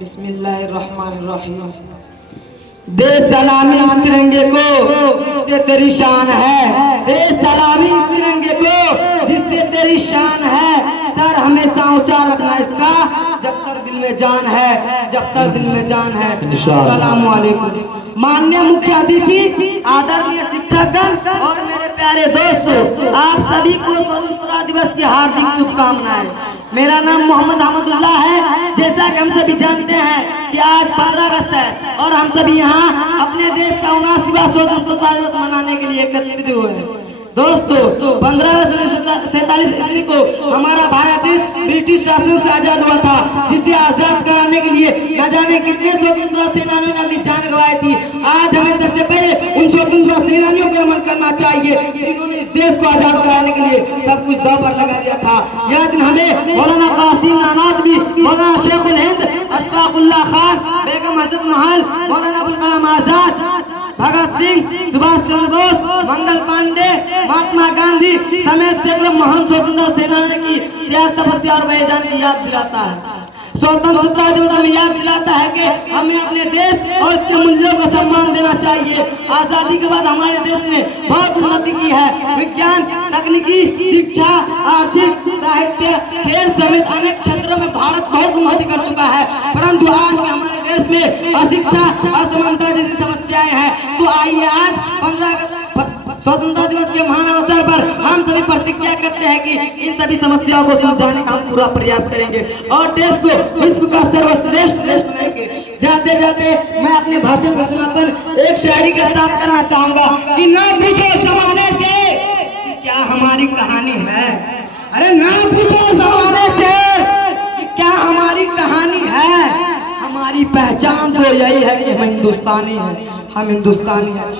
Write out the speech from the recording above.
बिस्मिल्लाहिर्रहमानिर्रहीम। दे सलामी इस तिरंगे को जिससे तेरी शान है, दे सलामी इस तिरंगे को जिससे तेरी शान है। सर हमेशा ऊंचा रखना इसका जब तक दिल में जान है, जब तक दिल में जान है। अस्सलाम वालेकुम। माननीय मुख्य अतिथि, आदरणीय शिक्षकगण और मेरे प्यारे दोस्तों, आप सभी को स्वतंत्रता दिवस की हार्दिक शुभकामनाएं। मेरा नाम मोहम्मद अहमदुल्लाह है। जैसा कि हम सभी जानते हैं कि आज 15 अगस्त है और हम सभी यहाँ अपने देश का 79वां स्वतंत्रता दिवस मनाने के लिए एकत्रित हुए हैं। दोस्तों, 15 अगस्त 1947 ईस्वी को हमारा भारत देश ब्रिटिश शासन से आजाद हुआ था, जिसे आजाद कराने के लिए न जाने कितने स्वतंत्रता सेनानियों ने अपनी जान गंवाई थी। आज हमें सबसे पहले उन स्वतंत्रता सेनानियों को नमन करना चाहिए जिन्होंने इस देश को आजाद कराने के लिए सब कुछ दांव पर लगा दिया था। यह दिन हमें मौलाना कासिम नानावती, मौलाना शेखुल हिंद अशफाक उल्लाह खान, बेगम हजरत महल, मौलाना अबुल कलाम आजाद, भगत सिंह, सुभाष चंद्र बोस, मंगल पांडे, महात्मा गांधी समेत सैकड़ों महान स्वतंत्रता सेनानियों की त्याग, तपस्या और बलिदान की याद दिलाता है। स्वतंत्रता दिवस हमें याद दिलाता है कि हमें अपने देश और इसके मूल्यों को सम्मान देना चाहिए। आजादी के बाद हमारे देश ने बहुत उन्नति की है। विज्ञान, तकनीकी, शिक्षा, आर्थिक, साहित्य, खेल समेत अनेक क्षेत्रों में भारत बहुत उन्नति कर चुका है, परंतु आज भी हमारे देश में अशिक्षा, असमानता जैसी समस्याएं हैं। तो आइए आज 15 अगस्त स्वतंत्रता दिवस के महान अवसर पर हम सभी प्रतिज्ञा करते हैं कि इन सभी समस्याओं को सुलझाने का हम पूरा प्रयास करेंगे और देश को विश्व का सर्वश्रेष्ठ देश बनाएंगे। जाते जाते मैं अपने भाषण का समापन एक शायरी के साथ करना चाहूंगा कि ना पूछो जमाने से कि क्या हमारी कहानी है। अरे ना पूछो जमाने से कि क्या हमारी कहानी है। हमारी पहचान तो यही है कि हम हिंदुस्तानी हैं, हम हिंदुस्तानी हैं।